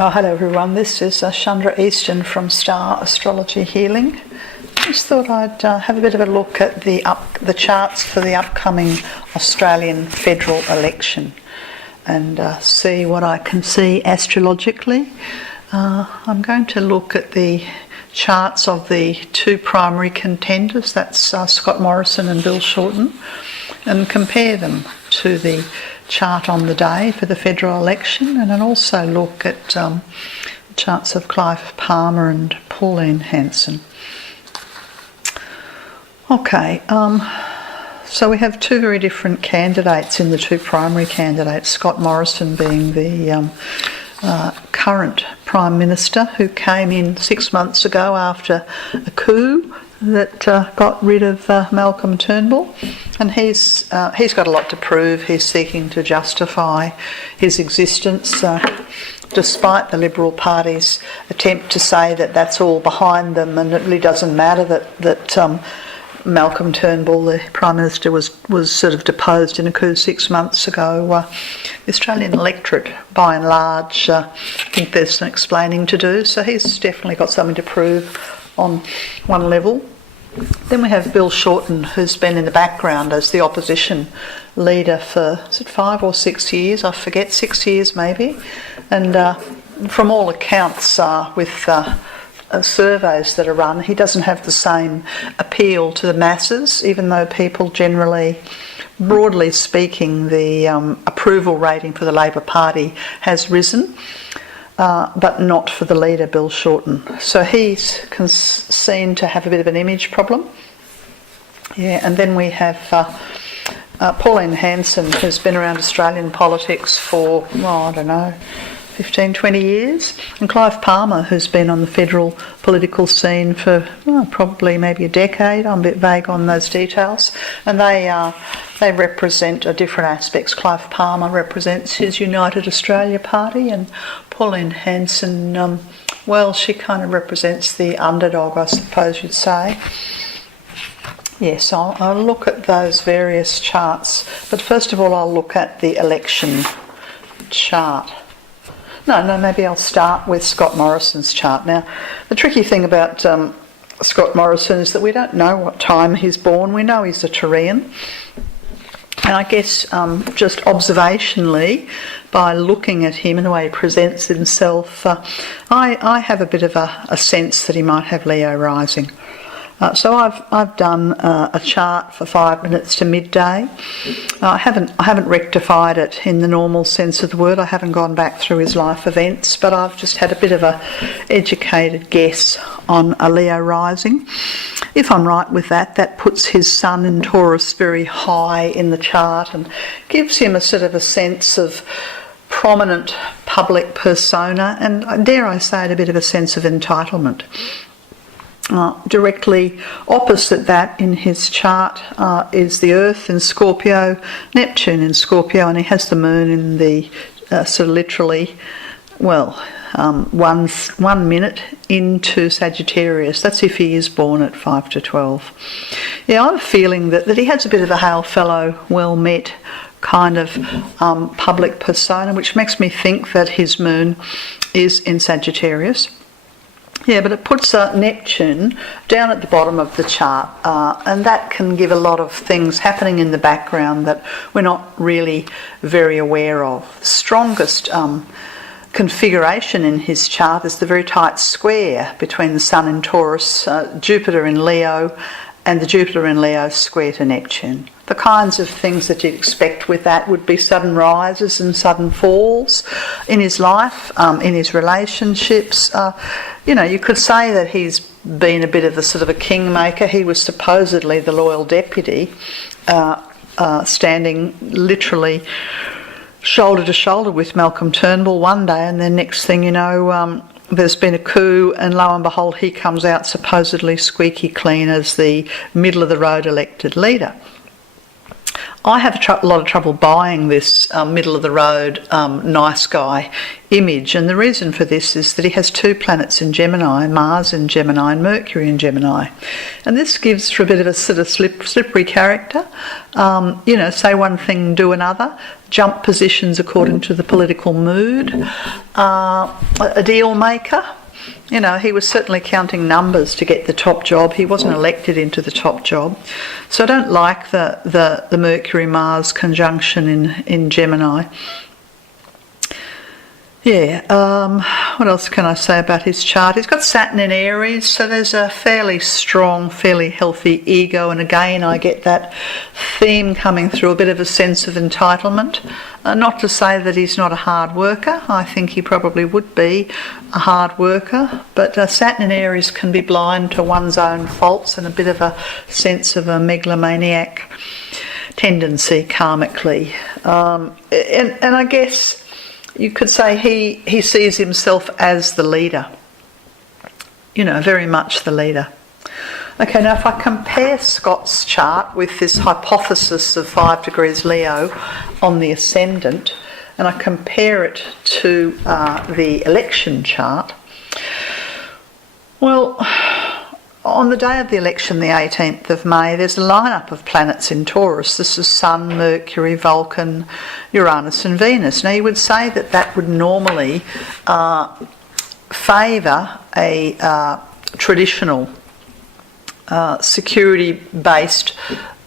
Oh, hello everyone, this is Chandra Easton from Star Astrology Healing. Just thought I'd have a bit of a look at the charts for the upcoming Australian federal election and see what I can see astrologically. I'm going to look at the charts of the two primary contenders, that's Scott Morrison and Bill Shorten, and compare them to the chart on the day for the federal election, and then also look at charts of Clive Palmer and Pauline Hanson. Okay, so we have two very different candidates in the two primary candidates, Scott Morrison being the current Prime Minister who came in 6 months ago after a coup that got rid of Malcolm Turnbull, and he's got a lot to prove. He's seeking to justify his existence, despite the Liberal Party's attempt to say that that's all behind them and it really doesn't matter that Malcolm Turnbull, the Prime Minister, was sort of deposed in a coup 6 months ago. The Australian electorate, by and large, think there's some explaining to do, so he's definitely got something to prove on one level. Then we have Bill Shorten, who's been in the background as the opposition leader for, is it 5 or 6 years? I forget, 6 years maybe. And from all accounts, with surveys that are run, he doesn't have the same appeal to the masses, even though people generally, broadly speaking, the approval rating for the Labor Party has risen. But not for the leader, Bill Shorten. So he's seen to have a bit of an image problem. Yeah, and then we have Pauline Hanson, who's been around Australian politics for, 15, 20 years, and Clive Palmer, who's been on the federal political scene for probably maybe a decade. I'm a bit vague on those details, and they represent different aspects. Clive Palmer represents his United Australia Party, and Pauline Hanson, she kind of represents the underdog, I suppose you'd say. Yes, I'll look at those various charts, but first of all I'll look at the election chart. Maybe I'll start with Scott Morrison's chart. Now, the tricky thing about Scott Morrison is that we don't know what time he's born. We know he's a Taurian. And I guess just observationally, by looking at him and the way he presents himself, I have a bit of a sense that he might have Leo rising. So I've done a chart for 5 minutes to midday. I haven't rectified it in the normal sense of the word. I haven't gone back through his life events, but I've just had a bit of a educated guess on a Leo rising. If I'm right with that, that puts his sun in Taurus very high in the chart and gives him a sort of a sense of prominent public persona, and dare I say it, a bit of a sense of entitlement. Directly opposite that in his chart is the Earth in Scorpio, Neptune in Scorpio, and he has the Moon in the sort of literally, 1 minute into Sagittarius. That's if he is born at 5 to 12. Yeah, I have a feeling that he has a bit of a hail fellow, well met kind of public persona, which makes me think that his Moon is in Sagittarius. Yeah, but it puts Neptune down at the bottom of the chart, and that can give a lot of things happening in the background that we're not really very aware of. The strongest configuration in his chart is the very tight square between the Sun in Taurus, Jupiter in Leo, and the Jupiter in Leo square to Neptune. The kinds of things that you'd expect with that would be sudden rises and sudden falls in his life, in his relationships. You could say that he's been a bit of a sort of a kingmaker. He was supposedly the loyal deputy, standing literally shoulder to shoulder with Malcolm Turnbull one day, and then next thing you know, there's been a coup, and lo and behold, he comes out supposedly squeaky clean as the middle-of-the-road elected leader. I have a lot of trouble buying this middle of the road nice guy image, and the reason for this is that he has two planets in Gemini, Mars in Gemini and Mercury in Gemini, and this gives for a bit of a sort of slippery character. Say one thing, do another, jump positions according to the political mood, a deal maker. He was certainly counting numbers to get the top job. He wasn't elected into the top job. So I don't like the Mercury-Mars conjunction in Gemini. What else can I say about his chart? He's got Saturn in Aries, so there's a fairly strong, fairly healthy ego, and again I get that theme coming through, a bit of a sense of entitlement. Not to say that he's not a hard worker. I think he probably would be a hard worker, but Saturn in Aries can be blind to one's own faults and a bit of a sense of a megalomaniac tendency karmically. And I guess you could say he sees himself as the leader, very much the leader. Okay, now if I compare Scott's chart with this hypothesis of 5 degrees Leo on the ascendant, and I compare it to the election chart, well, on the day of the election, the 18th of May, there's a lineup of planets in Taurus. This is Sun, Mercury, Vulcan, Uranus and Venus. Now you would say that would normally favour a traditional security-based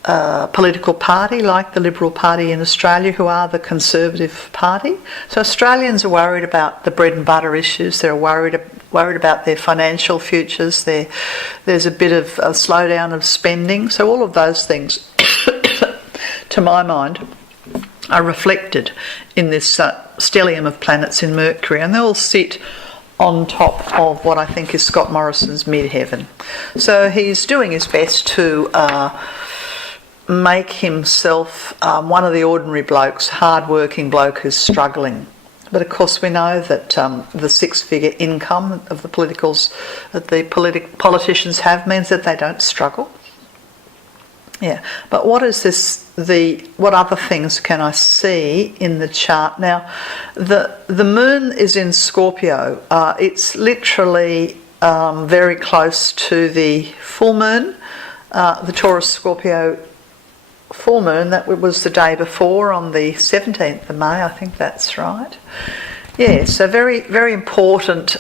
political party like the Liberal Party in Australia, who are the Conservative Party. So Australians are worried about the bread and butter issues. They're worried about their financial futures. There's a bit of a slowdown of spending. So all of those things, to my mind, are reflected in this stellium of planets in Mercury, and they all sit on top of what I think is Scott Morrison's midheaven. So he's doing his best to make himself one of the ordinary blokes, hard-working bloke who's struggling. But of course we know that the six-figure income of the politicians have means that they don't struggle. Yeah, but what is this? What other things can I see in the chart? Now, the moon is in Scorpio. It's literally very close to the full moon, the Taurus Scorpio full moon. That was the day before, on the 17th of May, I think that's right. Yeah, so very, very important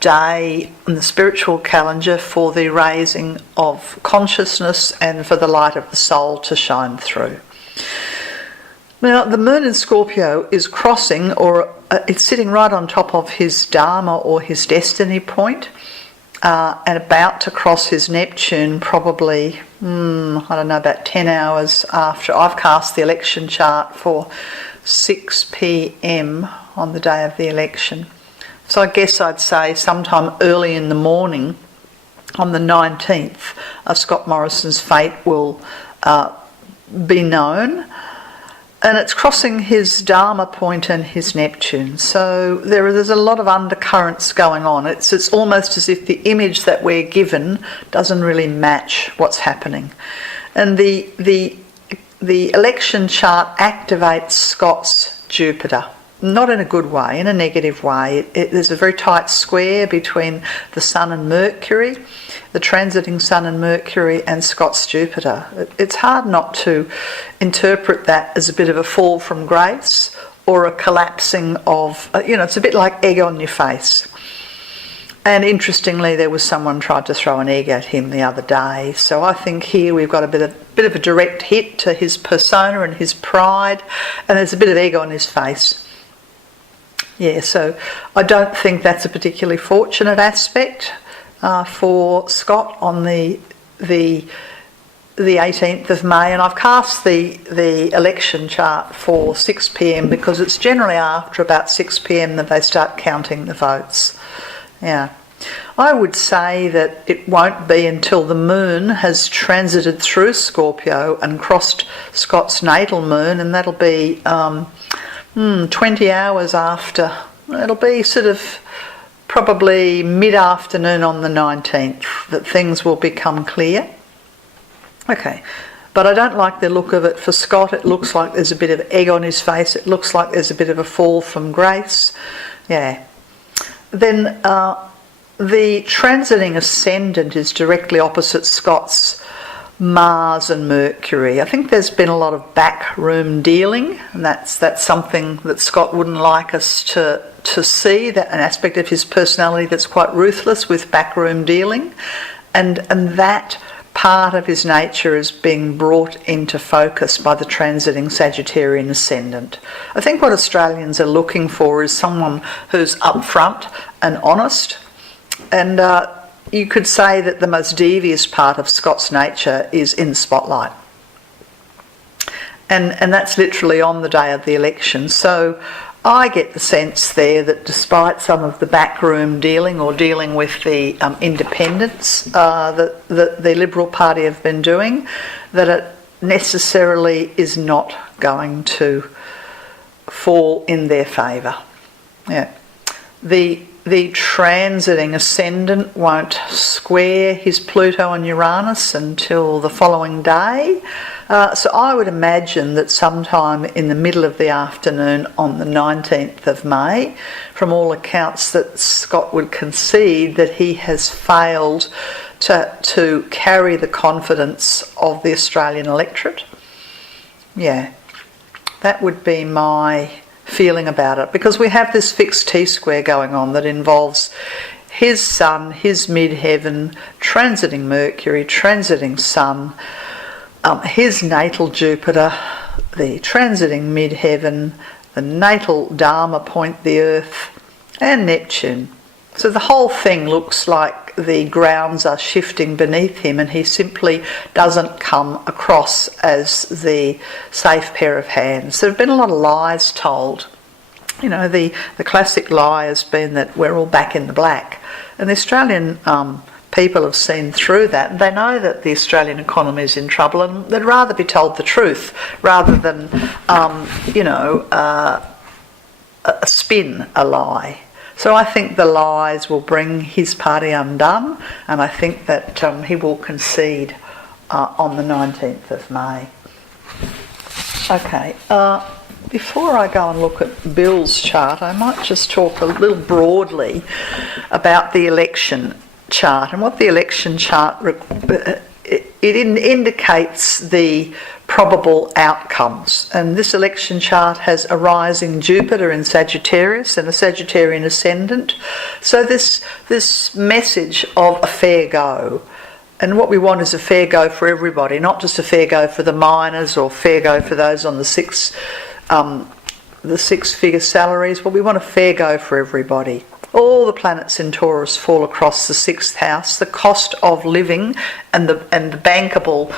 day in the spiritual calendar for the raising of consciousness and for the light of the soul to shine through. Now, the moon in Scorpio is crossing, or it's sitting right on top of his Dharma or his destiny point, and about to cross his Neptune probably, about 10 hours after. I've cast the election chart for 6 p.m. on the day of the election. So I guess I'd say sometime early in the morning on the 19th, Scott Morrison's fate will be known. And it's crossing his Dharma point and his Neptune. So there's a lot of undercurrents going on. It's almost as if the image that we're given doesn't really match what's happening. And the election chart activates Scott's Jupiter. Not in a good way, in a negative way. There's a very tight square between the Sun and Mercury, the transiting Sun and Mercury, and Scott's Jupiter. It's hard not to interpret that as a bit of a fall from grace or a collapsing of, it's a bit like egg on your face. And interestingly, there was someone tried to throw an egg at him the other day. So I think here we've got a bit of a direct hit to his persona and his pride, and there's a bit of egg on his face. Yeah, so I don't think that's a particularly fortunate aspect for Scott on the 18th of May, and I've cast the election chart for 6 p.m. because it's generally after about 6 p.m. that they start counting the votes. Yeah. I would say that it won't be until the moon has transited through Scorpio and crossed Scott's natal moon, and that'll be 20 hours after. It'll be sort of probably mid-afternoon on the 19th that things will become clear. Okay, but I don't like the look of it. For Scott, it looks like there's a bit of egg on his face. It looks like there's a bit of a fall from grace. Yeah. Then the transiting ascendant is directly opposite Scott's Mars and Mercury. I think there's been a lot of backroom dealing, and that's something that Scott wouldn't like us to see, that an aspect of his personality that's quite ruthless with backroom dealing, and that part of his nature is being brought into focus by the transiting Sagittarian ascendant. I think what Australians are looking for is someone who's upfront and honest, and you could say that the most devious part of Scott's nature is in the spotlight. And that's literally on the day of the election. So I get the sense there that despite some of the backroom dealing or dealing with the independents that the Liberal Party have been doing, that it necessarily is not going to fall in their favour. Yeah. The transiting ascendant won't square his Pluto and Uranus until the following day. So I would imagine that sometime in the middle of the afternoon on the 19th of May, from all accounts, that Scott would concede that he has failed to carry the confidence of the Australian electorate. Yeah, that would be my feeling about it, because we have this fixed T-square going on that involves his Sun, his midheaven, transiting Mercury, transiting Sun, his natal Jupiter, the transiting midheaven, the natal Dharma point, the Earth, and Neptune. So the whole thing looks like the grounds are shifting beneath him, and he simply doesn't come across as the safe pair of hands. There have been a lot of lies told. You know, the classic lie has been that we're all back in the black. And the Australian people have seen through that, and they know that the Australian economy is in trouble, and they'd rather be told the truth rather than, spin a lie. So I think the lies will bring his party undone, and I think that he will concede on the 19th of May. Okay, before I go and look at Bill's chart, I might just talk a little broadly about the election chart. And what the election chart indicates the probable outcomes. And this election chart has a rising Jupiter in Sagittarius and a Sagittarian ascendant. So this message of a fair go. And what we want is a fair go for everybody, not just a fair go for the miners or fair go for those on the six-figure salaries. Well, we want a fair go for everybody. All the planets in Taurus fall across the sixth house. The cost of living and the bankable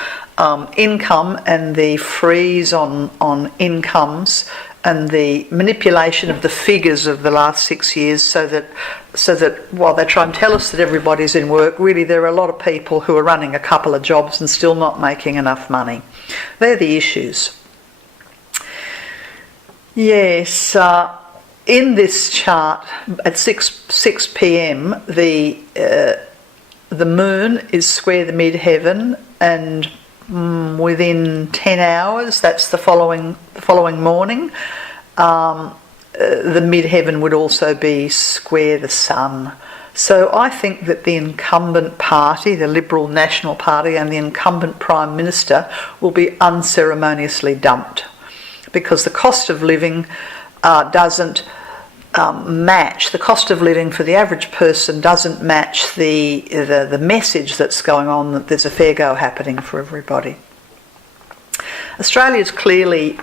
income and the freeze on incomes and the manipulation of the figures of the last 6 years, so that while they try and tell us that everybody's in work, really there are a lot of people who are running a couple of jobs and still not making enough money. They're the issues. Yes, in this chart at 6 p.m. the moon is square the midheaven, and within 10 hours, that's the following morning, the midheaven would also be square the sun. So I think that the incumbent party, the Liberal National Party, and the incumbent Prime Minister will be unceremoniously dumped, because the cost of living doesn't match. The cost of living for the average person doesn't match the message that's going on, that there's a fair go happening for everybody. Australia's clearly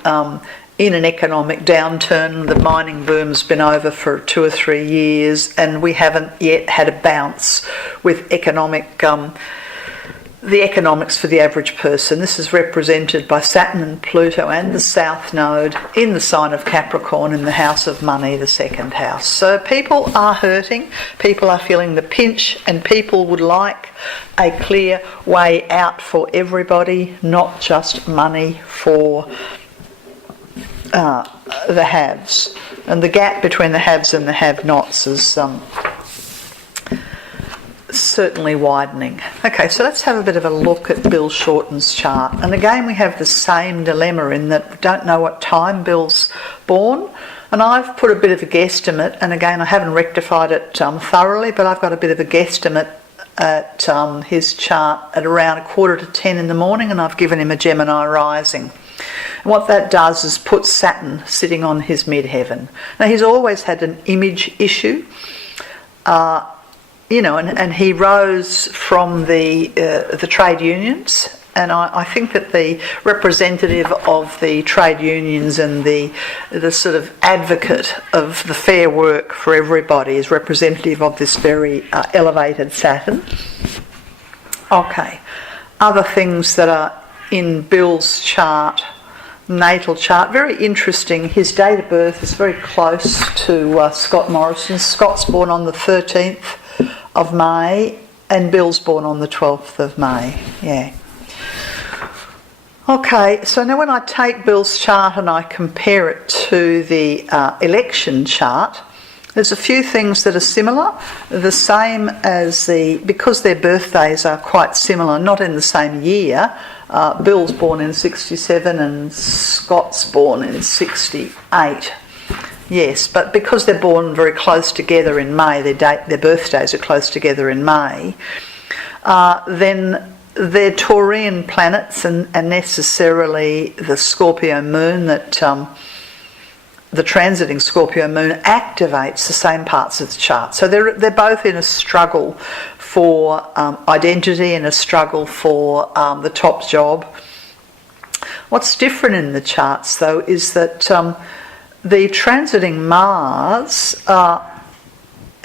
in an economic downturn. The mining boom's been over for 2 or 3 years, and we haven't yet had a bounce with the economics for the average person. This is represented by Saturn and Pluto and the South Node in the sign of Capricorn in the house of money, the second house. So people are hurting, people are feeling the pinch, and people would like a clear way out for everybody, not just money for the haves. And the gap between the haves and the have-nots is certainly widening. Okay, so let's have a bit of a look at Bill Shorten's chart. And again, we have the same dilemma in that we don't know what time Bill's born. And I've put a bit of a guesstimate, and again, I haven't rectified it thoroughly, but I've got a bit of a guesstimate at his chart at around 9:45 in the morning, and I've given him a Gemini rising. And what that does is put Saturn sitting on his midheaven. Now, he's always had an image issue. And he rose from the trade unions, and I think that the representative of the trade unions and the sort of advocate of the fair work for everybody is representative of this very elevated Saturn. Okay, other things that are in Bill's chart, natal chart, very interesting. His date of birth is very close to Scott Morrison's. Scott's born on the 13th of May and Bill's born on the 12th of May. Yeah. Okay, so now when I take Bill's chart and I compare it to the election chart, there's a few things that are similar, the same as because their birthdays are quite similar, not in the same year. Bill's born in 67 and Scott's born in 68. Yes, but because they're born very close together in May, their birthdays are close together in May, then they're Taurian planets and necessarily the Scorpio moon the transiting Scorpio moon activates the same parts of the chart. So they're both in a struggle for identity and a struggle for the top job. What's different in the charts, though, is that the transiting Mars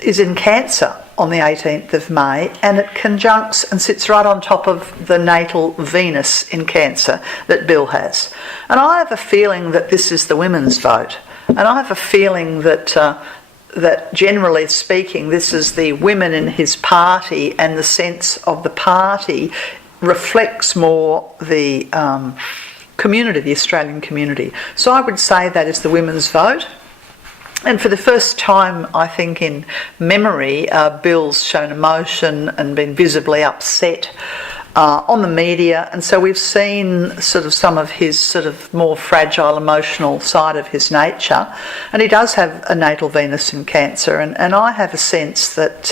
is in Cancer on the 18th of May, and it conjuncts and sits right on top of the natal Venus in Cancer that Bill has. And I have a feeling that this is the women's vote. And I have a feeling that generally speaking, this is the women in his party, and the sense of the party reflects more the community, the Australian community. So I would say that is the women's vote. And for the first time, I think, in memory, Bill's shown emotion and been visibly upset on the media. And so we've seen sort of some of his sort of more fragile emotional side of his nature. And he does have a natal Venus in Cancer. And I have a sense that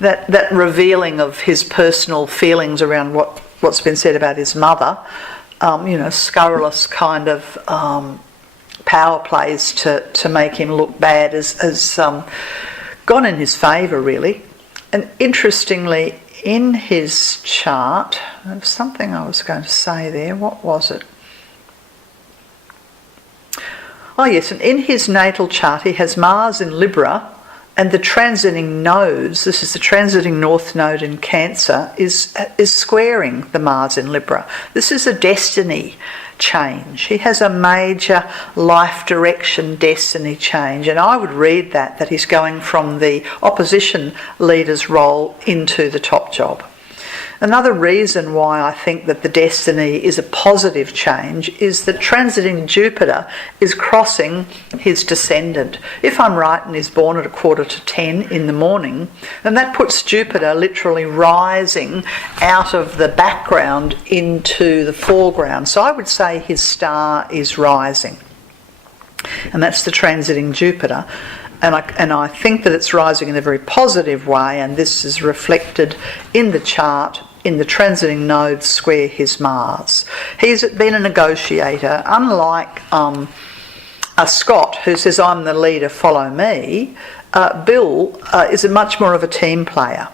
that revealing of his personal feelings around what's been said about his mother, scurrilous kind of power plays to make him look bad has gone in his favour, really. And interestingly, in his chart, there was something I was going to say there. What was it? Oh yes, and in his natal chart he has Mars in Libra, and the transiting nodes, this is the transiting north node in Cancer, is squaring the Mars in Libra. This is a destiny change. He has a major life direction destiny change, and I would read that he's going from the opposition leader's role into the top job. Another reason why I think that the destiny is a positive change is that transiting Jupiter is crossing his descendant. If I'm right and he's born at 9:45 in the morning, then that puts Jupiter literally rising out of the background into the foreground. So I would say his star is rising. And that's the transiting Jupiter. And I think that it's rising in a very positive way, and this is reflected in the chart in the transiting nodes square his Mars. He's been a negotiator, unlike a Scott who says, I'm the leader, follow me. Bill is much more of a team player.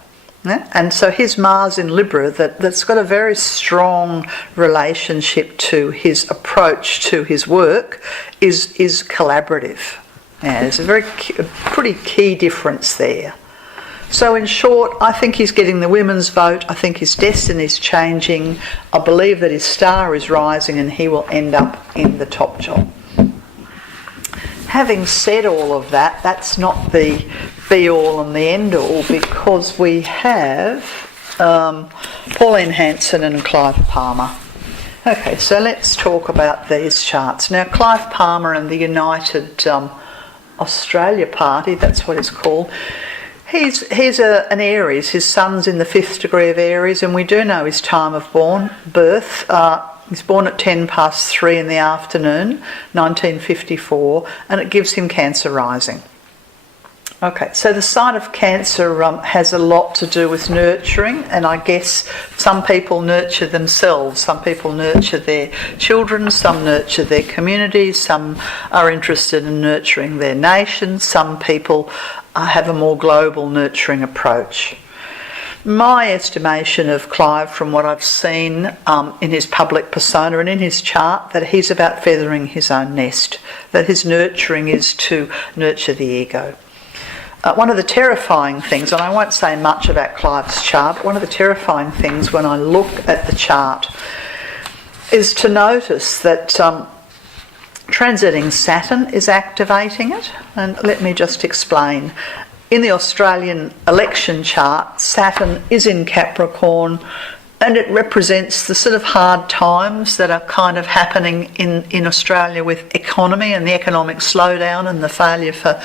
Yeah? And so his Mars in Libra, that's got a very strong relationship to his approach to his work, is collaborative. Yeah, there's a pretty key difference there. So in short, I think he's getting the women's vote. I think his destiny's changing. I believe that his star is rising and he will end up in the top job. Having said all of that, that's not the be-all and the end-all, because we have Pauline Hanson and Clive Palmer. Okay, so let's talk about these charts. Now, Clive Palmer and the United Australia Party, that's what it's called, He's an Aries. His sun's in the 5th degree of Aries, and we do know his time of birth. He's born at 3:10 in the afternoon, 1954, and it gives him Cancer rising. Okay, so the sign of Cancer has a lot to do with nurturing, and I guess some people nurture themselves, some people nurture their children, some nurture their communities, some are interested in nurturing their nation, some people have a more global nurturing approach. My estimation of Clive, from what I've seen in his public persona and in his chart, that he's about feathering his own nest, that his nurturing is to nurture the ego. One of the terrifying things, and I won't say much about Clive's chart, but one of the terrifying things when I look at the chart is to notice that transiting Saturn is activating it. And let me just explain. In the Australian election chart, Saturn is in Capricorn, and it represents the sort of hard times that are kind of happening in Australia with economy and the economic slowdown and the failure for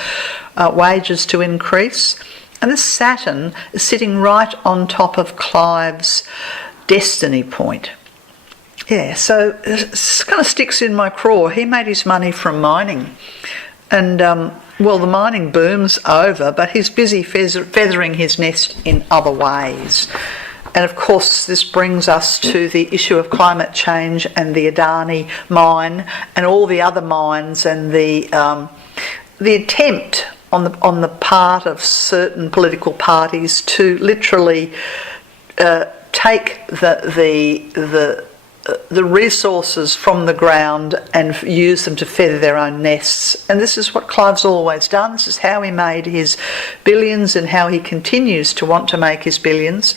wages to increase. And this Saturn is sitting right on top of Clive's destiny point. Yeah, so this kind of sticks in my craw. He made his money from mining. And, well, the mining boom's over, but he's busy feathering his nest in other ways. And of course, this brings us to the issue of climate change and the Adani mine and all the other mines, and the attempt on the part of certain political parties to literally take the resources from the ground and use them to feather their own nests. And this is what Clive's always done. This is how he made his billions and how he continues to want to make his billions.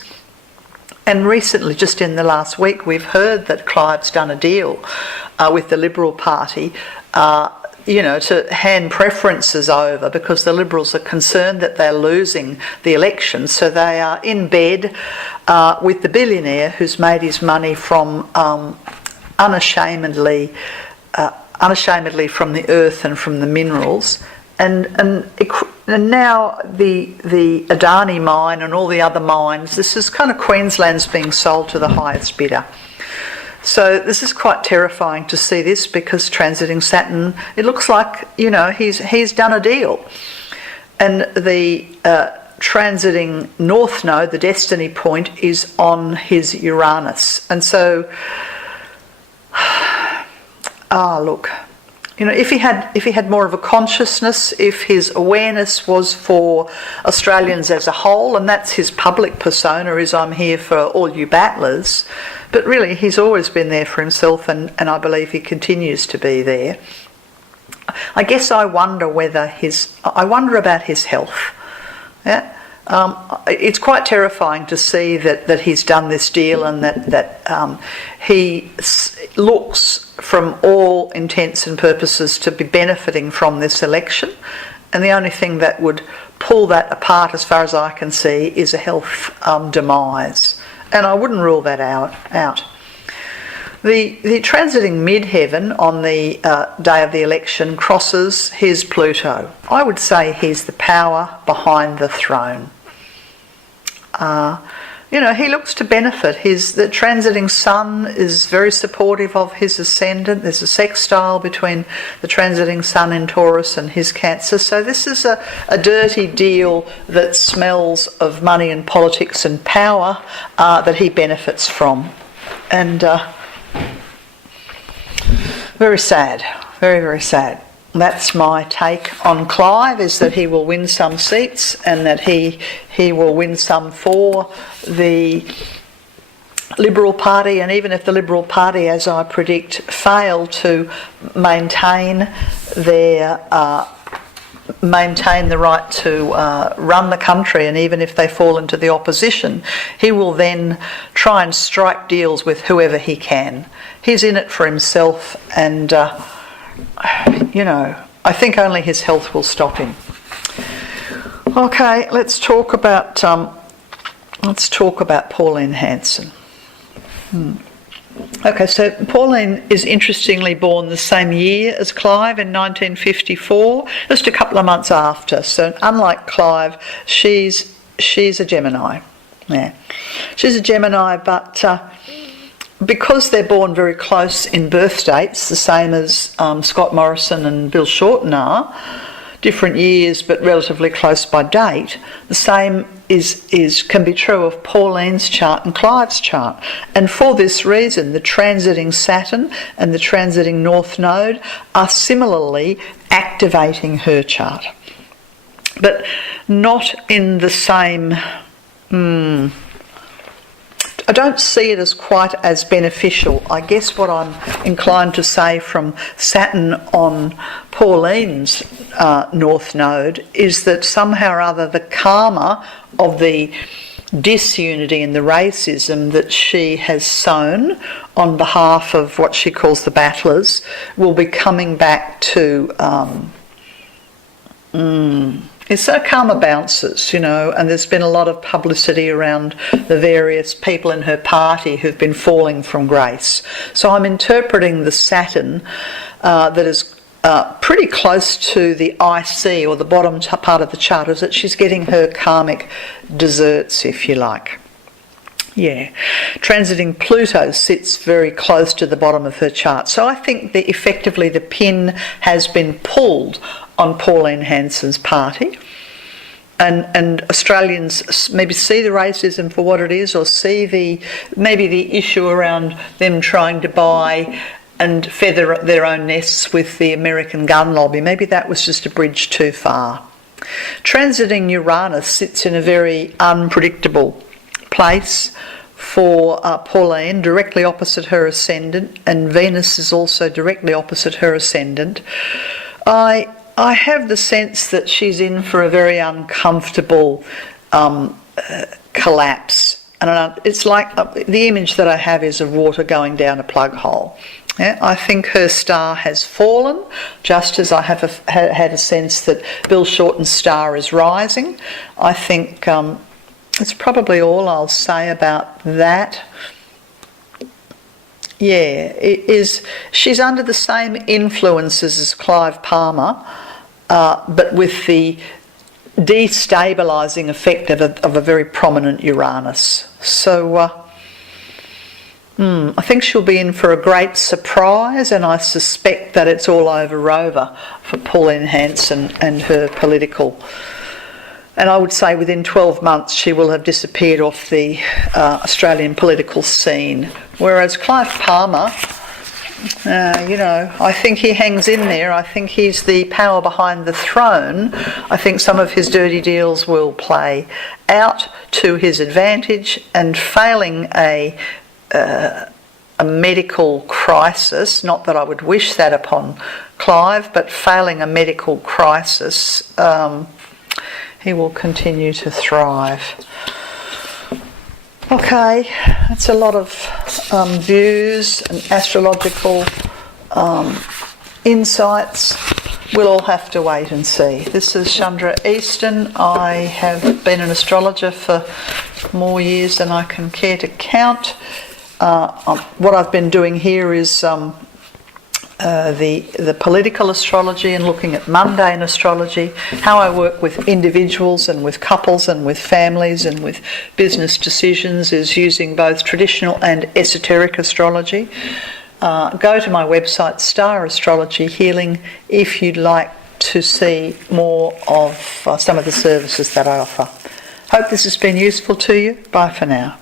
And recently, just in the last week, we've heard that Clive's done a deal with the Liberal Party, to hand preferences over because the Liberals are concerned that they're losing the election. So they are in bed with the billionaire who's made his money from unashamedly from the earth and from the minerals. And now the Adani mine and all the other mines, this is kind of Queensland's being sold to the highest bidder. So this is quite terrifying to see this, because transiting Saturn, it looks like, he's done a deal. And the transiting North Node, the destiny point, is on his Uranus. And so, look, if he had more of a consciousness, if his awareness was for Australians as a whole, and that's his public persona, is I'm here for all you battlers, but really he's always been there for himself, and I believe he continues to be there. I guess I wonder about his health. Yeah? It's quite terrifying to see that he's done this deal, and that he looks, from all intents and purposes, to be benefiting from this election, and the only thing that would pull that apart, as far as I can see, is a health demise, and I wouldn't rule that out. The transiting midheaven on the day of the election crosses his Pluto. I would say he's the power behind the throne. He looks to benefit. The transiting Sun is very supportive of his ascendant. There's a sextile between the transiting Sun in Taurus and his Cancer. So this is a dirty deal that smells of money and politics and power that he benefits from. And very sad, very, very sad. That's my take on Clive, is that he will win some seats, and that he will win some for the Liberal Party. And even if the Liberal Party, as I predict, fail to maintain the right to run the country, and even if they fall into the opposition, he will then try and strike deals with whoever he can. He's in it for himself, and I think only his health will stop him. Okay, let's talk about Pauline Hanson. Okay, so Pauline is interestingly born the same year as Clive in 1954, just a couple of months after. So unlike Clive, she's a Gemini. Yeah, she's a Gemini, but because they're born very close in birth dates, the same as Scott Morrison and Bill Shorten are, different years but relatively close by date, the same can be true of Pauline's chart and Clive's chart. And for this reason, the transiting Saturn and the transiting North Node are similarly activating her chart. But not in the same... I don't see it as quite as beneficial. I guess what I'm inclined to say from Saturn on Pauline's North Node is that somehow or other the karma of the disunity and the racism that she has sown on behalf of what she calls the battlers will be coming back to... It's so karma bounces, you know, and there's been a lot of publicity around the various people in her party who've been falling from grace. So I'm interpreting the Saturn that is pretty close to the IC, or the bottom part of the chart, is that she's getting her karmic desserts, if you like. Yeah. Transiting Pluto sits very close to the bottom of her chart. So I think that effectively the pin has been pulled on Pauline Hanson's party, and Australians maybe see the racism for what it is, or see maybe the issue around them trying to buy and feather their own nests with the American gun lobby. Maybe that was just a bridge too far. Transiting Uranus sits in a very unpredictable place for Pauline, directly opposite her ascendant, and Venus is also directly opposite her ascendant. I have the sense that she's in for a very uncomfortable collapse. And it's like the image that I have is of water going down a plug hole. Yeah, I think her star has fallen, just as I have had a sense that Bill Shorten's star is rising. I think that's probably all I'll say about that. Yeah, she's under the same influences as Clive Palmer, but with the destabilising effect of a very prominent Uranus. So I think she'll be in for a great surprise, and I suspect that it's all over for Pauline Hanson and her political. And I would say within 12 months she will have disappeared off the Australian political scene. Whereas Clive Palmer, I think he hangs in there. I think he's the power behind the throne. I think some of his dirty deals will play out to his advantage, and failing a medical crisis, not that I would wish that upon Clive, but failing a medical crisis, he will continue to thrive. Okay, that's a lot of views and astrological insights. We'll all have to wait and see. This is Chandra Easton. I have been an astrologer for more years than I can care to count. What I've been doing here is the political astrology and looking at mundane astrology, how I work with individuals and with couples and with families and with business decisions is using both traditional and esoteric astrology. Go to my website, Star Astrology Healing, if you'd like to see more of some of the services that I offer. Hope this has been useful to you. Bye for now.